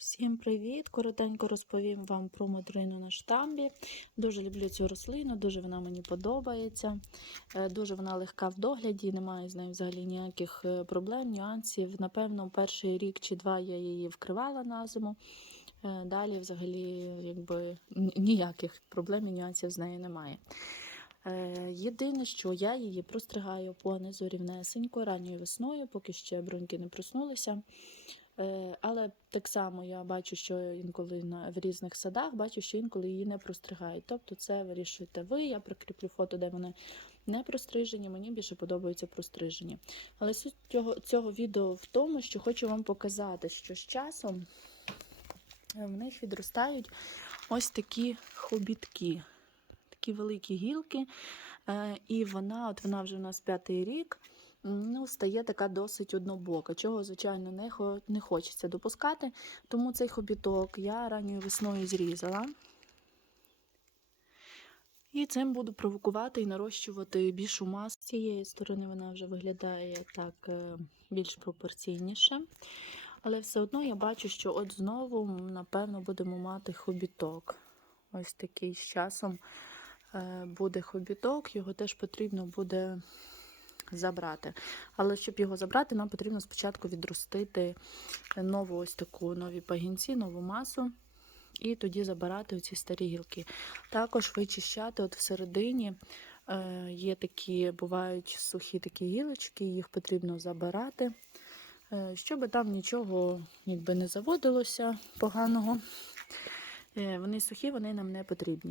Всім привіт! Коротенько розповім вам про модрину на штамбі. Дуже люблю цю рослину, дуже вона мені подобається. Е, Дуже вона легка в догляді, немає з нею взагалі ніяких е, проблем, нюансів. Напевно, перший рік чи два я її вкривала на зиму. Е, Далі, взагалі, якби ніяких проблем і нюансів з нею немає. Е, Єдине, що я її простригаю понизу рівнесенько ранньою весною, поки ще бруньки не проснулися. Е, Але так само я бачу, що інколи в різних садах бачу, що інколи її не простригають. Тобто це вирішуєте ви. Я прикріплю фото, де вони не прострижені. Мені більше подобаються прострижені. Але суть цього, цього відео в тому, що хочу вам показати, що з часом в них відростають ось такі хобітки, такі великі гілки. Е, І вона, от вона вже у нас п'ятий рік ну, стає така досить однобока, чого, звичайно, не, не хочеться допускати. Тому цей хобіток я ранньою весною зрізала. І цим буду провокувати і нарощувати більшу масу. Цієї сторони вона вже виглядає так е, більш пропорційніше. Але все одно я бачу, що от знову, напевно, будемо мати хобіток. Ось такий з часом буде хобіток, його теж потрібно буде забрати. Але щоб його забрати, нам потрібно спочатку відростити нову ось таку нові пагінці, нову масу. І тоді забирати оці старі гілки. Також вичищати от всередині е, є такі, бувають сухі такі гілочки, їх потрібно забирати, е, щоб там нічого якби, не заводилося поганого. Е, вони сухі, вони нам не потрібні.